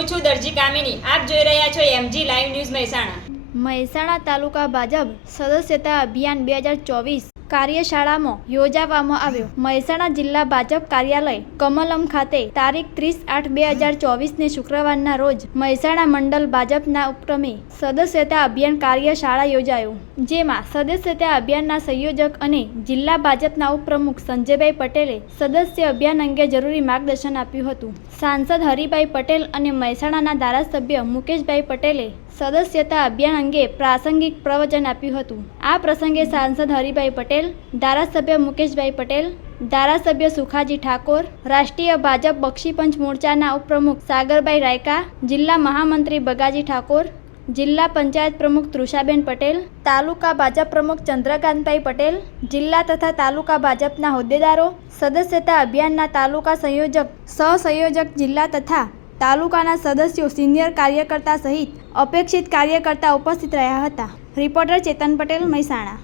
હું છું દરજી કામિની. આપ જોઈ રહ્યા છો MG live news Mehsana. Mehsana તાલુકા ભાજપ સદસ્યતા અભિયાન 2024 કાર્યશાળામાં યોજવામાં આવ્યો. મહેસાણા જિલ્લા ભાજપ કાર્યાલય કમલમ ખાતે તારીખ 30/8/2024 ને શુક્રવારના રોજ મહેસાણા મંડળ ભાજપના ઉપક્રમે સદસ્યતા અભિયાન કાર્યશાળા યોજાયો, જેમાં સદસ્યતા અભિયાનના સંયોજક અને જિલ્લા ભાજપના ઉપપ્રમુખ સંજયભાઈ પટેલે સદસ્ય અભિયાન અંગે જરૂરી માર્ગદર્શન આપ્યું હતું. સાંસદ હરિભાઈ પટેલ અને મહેસાણાના ધારાસભ્ય મુકેશભાઈ પટેલે સદસ્યતા અભિયાન અંગે પ્રાસંગિક પ્રવચન આપ્યું હતું. આ પ્રસંગે સાંસદ હરિભાઈ પટેલ, ધારાસભ્ય મુકેશભાઈ પટેલ, ધારાસભ્ય સુખાજી ઠાકોર, રાષ્ટ્રીય ભાજપ બક્ષીપંચ મોરચાના ઉપપ્રમુખ સાગરભાઈ રાયકા, જિલ્લા મહામંત્રી બગાજી ઠાકોર, જિલ્લા પંચાયત પ્રમુખ તૃષાબેન પટેલ, તાલુકા ભાજપ પ્રમુખ ચંદ્રકાંતભાઈ પટેલ, જિલ્લા તથા તાલુકા ભાજપના હોદ્દેદારો, સદસ્યતા અભિયાનના તાલુકા સંયોજક, સહસંયોજક, જિલ્લા તથા તાલુકાના સદસ્યો, સિનિયર કાર્યકર્તા સહિત અપેક્ષિત કાર્યકર્તા ઉપસ્થિત રહ્યા હતા. રિપોર્ટર ચેતન પટેલ, મહેસાણા.